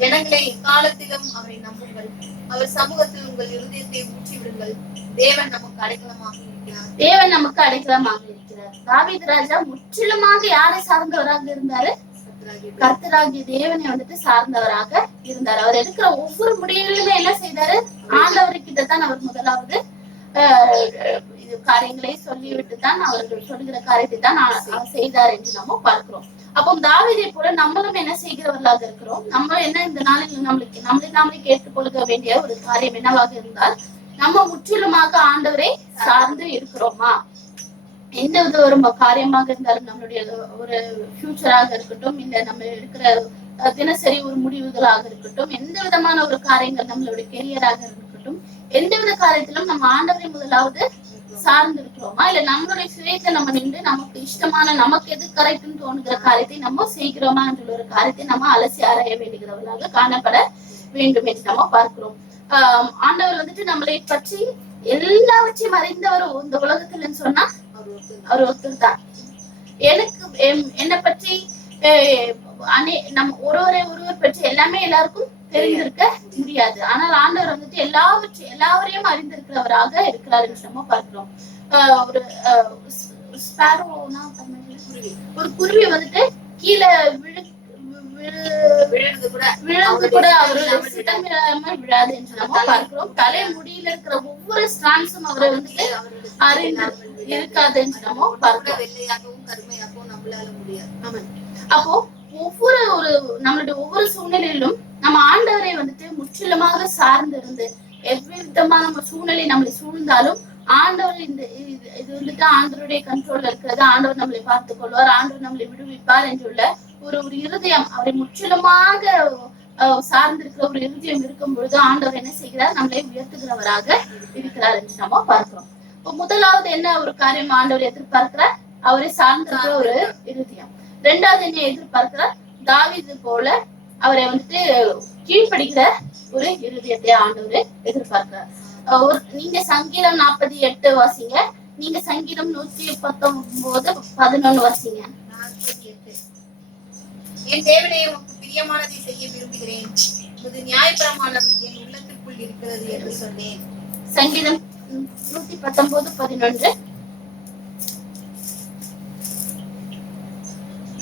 ஜனங்களை இக்காலத்திலும் அவரை நம்புங்கள். அவர் சமூகத்தில் உங்கள் இருதயத்தை ஊற்றி விடுங்கள். தேவன் நமக்கு அடைக்கலமாக இருக்கிறார். தேவன் நமக்கு அடைக்கலமாக இருக்கிறார். தாவீது ராஜா முற்றிலுமாக யாரை சார்ந்தவராக இருந்தாரு? கர்த்தராகிய தேவனை வந்துட்டு சார்ந்தவராக இருந்தார். அவர் எடுக்கிற ஒவ்வொரு முடிவுகளுமே என்ன செய்தாரு? ஆண்டவர்கிட்ட தான் அவர் முதலாவது இது காரியங்களை சொல்லிவிட்டு தான் அவர்கள் சொல்லுகிற காரியத்தை தான் செய்தார் என்று நம்ம பார்க்கிறோம். அப்போ தாவீதை போல நம்மளும் என்ன செய்கிறவர்களாக இருக்கிறோம்? நம்ம என்ன இந்த நாளில் நம்மளை கேட்டுக்கொள்ள வேண்டிய ஒரு காரியம் என்னவாக இருந்தால், நம்ம முற்றிலுமாக ஆண்டவரை சார்ந்து இருக்கிறோமா? எந்த வித ஒரு காரியமாக இருந்தாலும், நம்மளுடைய ஒரு ஃபியூச்சராக இருக்கட்டும், இல்ல நம்ம இருக்கிற தினசரி ஒரு முடிவுகளாக இருக்கட்டும், எந்த விதமான ஒரு காரியங்கள் நம்மளுடைய கெரியராக இருக்கட்டும், எந்த வித காரியத்திலும் நம்ம ஆண்டவரை முதலாவது சார்ந்து இருக்கிறோமா? இல்ல நம்மளுடைய சுயத்தை நம்ம நின்று நமக்கு இஷ்டமான, நமக்கு எது கரெக்ட்னு தோணுகிற காரியத்தை நம்ம செய்கிறோமா என்ற ஒரு காரியத்தை நம்ம அலசி ஆராய வேண்டுகிறவர்களாக காணப்பட வேண்டும் என்று நம்ம பார்க்கிறோம். ஆண்டவர் வந்துட்டு நம்மளை பற்றி எல்லாவற்றையும் அறிந்தவர் இந்த உலகத்துலன்னு சொன்னா அவர் ஒருத்தர் தான். எனக்கு என்னை பற்றி நம்ம ஒருவர் பற்றி எல்லாமே எல்லாருக்கும் தெரிந்திருக்க முடியாது. ஆனால் ஆண்டவர் வந்துட்டு எல்லாவரையும் அறிந்திருக்கிறவராக இருக்கிறார் என்று நம்ம பார்க்கிறோம். ஒரு ஸ்பாரோனா ஒரு குருவி வந்துட்டு கீழே விழுந்து கூட அவருடைய சித்தமில்லாமல் விழாது என்று நம்ம பார்க்கிறோம். தலை முடியில இருக்கிற ஒவ்வொரு ஸ்டான்ஸும் அவரை வந்துட்டு அறிந்து இருக்காது என்று நம்ம பார்க்கிறோம். வெள்ளையாகவும் கருமையாகவும் நம்மளால முடியாது. அப்போ நம்மளுடைய ஒவ்வொரு சூழ்நிலையிலும் நம்ம ஆண்டவரை வந்துட்டு முற்றிலுமாக சார்ந்து இருந்து, எவ்விதமான நம்ம சூழ்நிலை நம்மளை சூழ்ந்தாலும் ஆண்டவர் இது வந்துட்டு ஆண்டவருடைய கண்ட்ரோல்ல இருக்கிறது, ஆண்டவர் நம்மளை பார்த்துக் கொள்வார், ஆண்டவர் நம்மளை விடுவிப்பார் என்றுள்ள ஒரு இருதயம், அவரை முற்றிலுமாக சார்ந்திருக்கிற ஒரு இருதயம் இருக்கும் பொழுது ஆண்டவர் என்ன செய்கிறார்? நம்மளை உயர்த்துகிறவராக இருக்கிறார் என்று நம்ம பார்க்கிறோம். இப்போ முதலாவது என்ன ஒரு காரியம் ஆண்டவர் எதிர்பார்க்கிறார்? அவரை சார்ந்திருக்கிற ஒரு இருதயம். ரெண்டாவது என்ன எதிர்பார்க்கிறார்? தாவீது போல அவரை வந்துட்டு கீழ்ப்படுகிற ஒரு இருதயத்தை ஆண்டவர் எதிர்பார்க்கிறார். நீங்க சங்கீதம் 48 வாசிங்க. நீங்க சங்கீதம் 119 11 வாசிங்க. 48. என் தேவனே, உனக்கு பிரியமானதை செய்ய விரும்புகிறேன். உமது நியாயப்பிரமாணம் என் உள்ளத்திற்குள் இருக்கிறது என்று சொன்னேன். சங்கீதம் 119 11.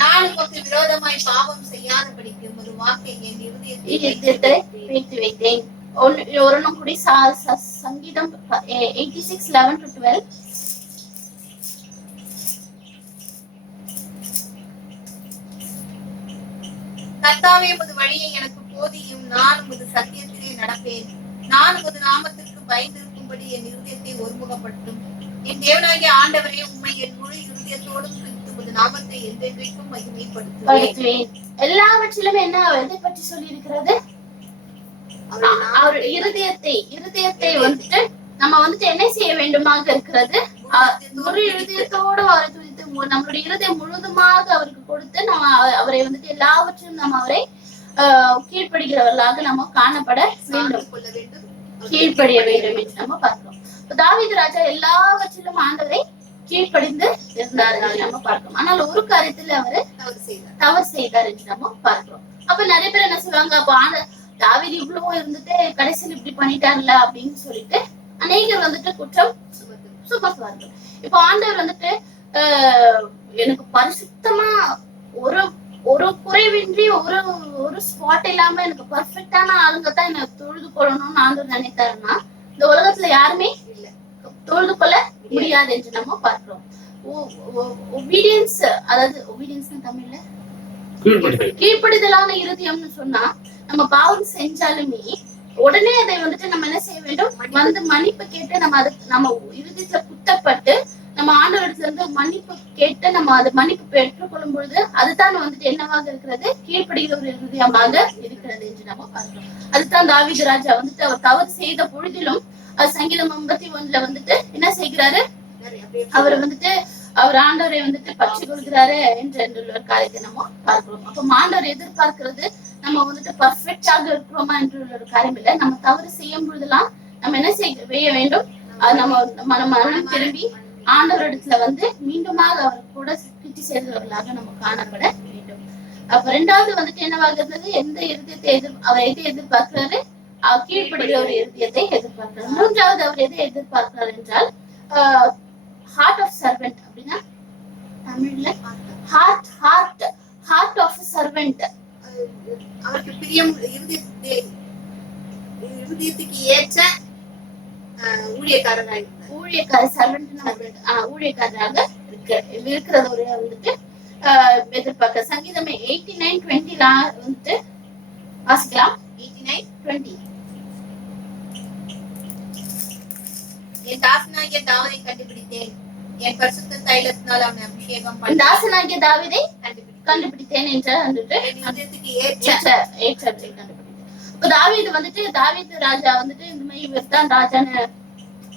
நான் உமக்கு விரோதமாய் பாவம் செய்யாதபடிக்கு ஒரு வாக்கை என் இருதயத்தை வைத்து வைத்தேன். ஒருனும் கூடி சங்கீதம் 86 11 to 12. கர்த்தாவே, உமது வழியை எனக்கு போதியும். நான் உமது சத்தியத்திலே நடப்பேன். நான் உமது நாமத்திற்கு பயந்திருக்கும்படி என் இருதயத்தை ஒருமுகப்படுத்தும். என் தேவனாகிய ஆண்டவரே, உம்மை என் முழு இருதயத்தோடும் உமது நாமத்தை என்றென்றைக்கும் மகிமைப்படுத்துவேன். எல்லாவற்றிலும் என்ன எதை பற்றி சொல்லி இருக்கிறது? அவர் இருதயத்தை வந்துட்டு நம்ம வந்துட்டு என்ன செய்ய வேண்டுமாக இருக்கிறது? முழு இருதயத்தோடு அவரை துதித்து நம்மளுடைய இருதயம் முழுதுமாக அவருக்கு கொடுத்து நம்ம அவரை வந்துட்டு எல்லாவற்றிலும் நம்ம அவரை கீழ்ப்படுகிறவர்களாக நம்ம காணப்பட வேண்டும், கீழ்ப்படிய வேண்டும் என்று நம்ம பார்க்கிறோம். தாவீது ராஜா எல்லாவற்றிலும் ஆண்டவரை கீழ்ப்படிந்து இருந்தார் என்று நம்ம பார்க்கிறோம். ஆனால் ஒரு காரியத்துல அவரு தவறு செய்தார் என்று நம்ம பார்க்கிறோம். அப்ப நிறைய பேர் என்ன சொல்லுவாங்க, அப்ப தாவீது இவ்வளவு இருந்துட்டு கடைசியில் இப்படி பண்ணிட்டார்ல அப்படின்னு சொல்லிட்டு அநேகர் வந்துட்டு குற்றம் சுமத்துவார்கள். இப்ப ஆண்டவர் வந்துட்டு எனக்கு பரிசுத்தமா ஒரு குறைவின்றி ஒரு ஸ்பாட் இல்லாம எனக்கு பர்ஃபெக்டான ஆளுங்க தான் என்ன தொழுது கொள்ளணும்னு ஆண்டவர் நினைத்தாருன்னா இந்த உலகத்துல யாருமே தொழுது கொள்ள முடியாது என்று நம்ம பார்க்கிறோம். ஒபீடியன்ஸ், அதாவது ஒபீடியன்ஸ் தமிழ்ல கீழ்ப்படிதலான இருதயம்னு சொன்னா, நம்ம பாவம் செஞ்சாலுமே உடனே அதை வந்துட்டு நம்ம என்ன செய்ய வேண்டும்? வந்து மன்னிப்பு கேட்டு நம்ம இருதயத்துல குத்தப்பட்டு நம்ம ஆண்டவரத்துல இருந்து மன்னிப்பு கேட்டு நம்ம அதை மன்னிப்பு பெற்றுக்கொள்ளும் பொழுது அதுதான் வந்துட்டு என்னவாக இருக்கிறது? கீழ்ப்படுகிற ஒரு இருதயமாக இருக்கிறது என்று நம்ம பார்க்கிறோம். அதுதான் தாவீது ராஜா வந்துட்டு அவர் தவறு செய்த பொழுதிலும் சங்கீதம் 51 வந்துட்டு என்ன செய்கிறாரு? அவர் வந்துட்டு அவர் ஆண்டவரை வந்துட்டு பற்றி கொள்கிறாரு என்ற ஒரு காரியத்தை நம்ம பார்க்கிறோம். அப்ப ஆண்டவர் எதிர்பார்க்கிறது நம்ம வந்துட்டு பர்ஃபெக்டாக இருக்கிறோமா என்ற ஒரு காரியம் இல்லை. நம்ம தவறு செய்யும் பொழுதெல்லாம் நம்ம என்ன செய்ய வேண்டும், நம்ம மனம் திரும்பி ஆண்டவரிடத்துல வந்து மீண்டுமாக அவர் கூட கிட்டி சேர்ந்தவர்களாக நம்ம காணப்பட வேண்டும். அப்ப ரெண்டாவது வந்துட்டு என்னவாகிறது, எந்த இருதயத்தை அவர் எதை எதிர்பார்க்கிறாரு, கீழ்ப்படுகிற ஒரு இருதயத்தை எதிர்பார்க்கிறார். மூன்றாவது அவர் எதை எதிர்பார்க்கிறார் என்றால் ஹார்ட் ஆஃப் சர்வெண்ட். அப்படின்னா தமிழ்ல ஹார்ட் ஆஃப் சர்வெண்ட். அவருக்கு பிரியம், இருதயத்துக்கு ஏற்ற ஊழியக்காரராக இருக்கிறது ஒரு வந்துட்டு எதிர்பார்க்க. சங்கீதம் 89:20 வந்துட்டு வாசிக்கலாம். 89:20. என் தாசனாகிய தாவீதை கண்டுபிடித்தேன், என் பரிசுத்த தைலத்தினால் அவனை அபிஷேகம் பண்ணேன். தாசனாகிய தாவீதை கண்டுபிடித்தேன் என்ற வந்துட்டு தாவீது வந்துட்டு, தாவீது ராஜா வந்துட்டு இந்த மாதிரி இவர் தான் ராஜான்னு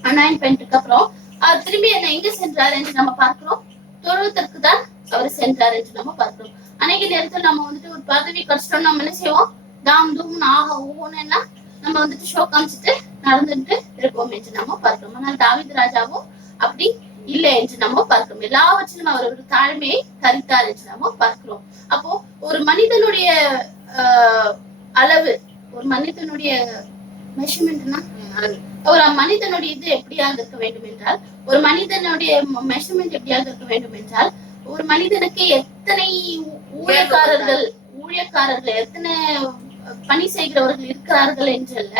அனாயின்மென்ட்க்கு அப்புறம் அவர் திரும்பி என்ன எங்க சென்றார் என்று நம்ம பார்க்கிறோம். தொழுவத்திற்கு தான் அவர் சென்றார் என்று நம்ம பார்க்கிறோம். அநேக நேரத்தில் நம்ம வந்துட்டு ஒரு பதவி கஷ்டம் நம்ம என்ன செய்வோம், தாம் தூம் ஆக ஒவ்வொன்னா நம்ம வந்துட்டு ஷோ காமிச்சிட்டு நடந்துட்டு இருப்போம் என்று நம்ம பார்க்கிறோம். ஆனால் தாவீது ராஜாவும் அப்படி இல்லை என்று நம்ம பார்க்கிறோம். எல்லாவற்றிலும் அவர் ஒரு தாழ்மையை தரித்தார் என்று நம்ம பார்க்கிறோம். அப்போ ஒரு மனிதனுடைய அளவு, ஒரு மனிதனுடைய மெஷர்மெண்ட்னா ஒரு மனிதனுடைய இது எப்படியாக இருக்க வேண்டும் என்றால், ஒரு மனிதனுடைய மெஷர்மெண்ட் எப்படியாக இருக்க வேண்டும் என்றால், ஒரு மனிதனுக்கு எத்தனை ஊழியக்காரர்கள் எத்தனை பணி செய்கிறவர்கள் இருக்கிறார்கள் என்றல்ல,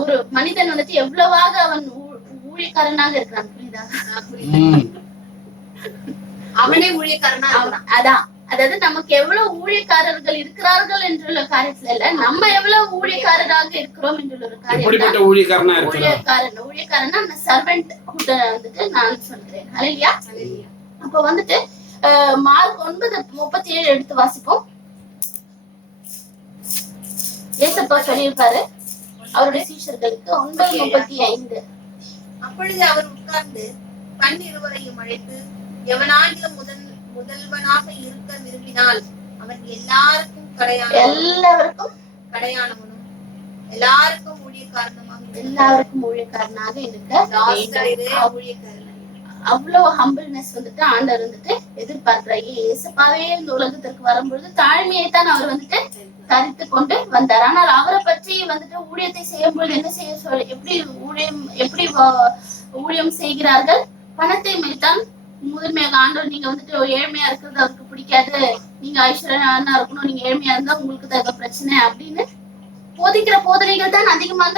ஒரு மனிதன் வந்துட்டு எவ்வளவாக அவன் ஊழியக்காரனாக இருக்கிறான். புரியுதா? அவனே ஊழியக்காரனா. அதான், அதாவது நமக்கு எவ்வளவு ஊழியக்காரர்கள் இருக்கிறார்கள் என்றுள்ள காரியத்துல இல்ல, நம்ம எவ்வளவு ஊழியக்காரராக இருக்கிறோம் என்றுள்ள ஒரு காரியம். ஊழியக்காரனா அந்த சர்வெண்ட் கூட வந்துட்டு நான் சொல்றேன். ஹல்லேலூயா. அப்ப வந்துட்டு மார்க் 9:37 எடுத்து வாசிப்போம். ஏசப்பா சொல்லியிருப்பாரு அவருடைய சீஷர்களுக்கு 9:35. அப்பொழுது அவர் உட்கார்ந்து பன்னிருவரையும் அழைத்து, எவனாகிலும் முதல்வனாக இருக்க விரும்பினால் அவன் எல்லாருக்கும் கடையானவனும் எல்லாருக்கும் ஊழியக்காரனாக இருக்க. அவ்வளவு ஹம்பிள்னஸ் வந்துட்டு ஆண்டவர் வந்துட்டு எதிர்பார்க்கிறார். இயேசுப்பாவே இந்த உலகத்திற்கு வரும்பொழுது தாழ்மையை தான் அவர் வந்துட்டு தரித்து கொண்டு வந்தார். ஆனால் அவரை பற்றி வந்துட்டு ஊழியத்தை செய்யும் பொழுது என்ன செய்ய சொல்ல, எப்படி ஊழியம் செய்கிறார்கள், பணத்தை மேல்தான் முதன்மையாக. ஆண்டவர் நீங்க வந்துட்டு ஏழ்மையா இருக்கிறது அவருக்கு பிடிக்காது, நீங்க ஐஸ்வர்யனா இருக்கணும், நீங்க ஏழ்மையா இருந்தா உங்களுக்கு தான் பிரச்சனை அப்படின்னு போதிக்கிற போதனைகள் தான் அதிகமாக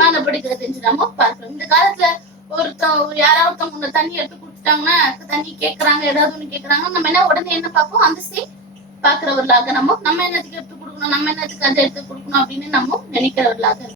காணப்படுகிறது என்று நம்ம பார்க்கிறோம். இந்த காலத்துல யாராவது ஒருத்தவங்க தண்ணி எடுத்து கொடுத்துட்டாங்கன்னா, தண்ணி கேட்கறாங்க, ஏதாவது ஒண்ணு கேட்கறாங்க, நம்ம என்ன உடனே என்ன பார்ப்போம், அந்த பாக்குறவர்களாக நம்ம என்னத்துக்கு எடுத்து கொடுக்கணும், நம்ம என்னத்துக்கு அதை எடுத்து கொடுக்கணும் அப்படின்னு நம்ம நினைக்கிறவர்களாக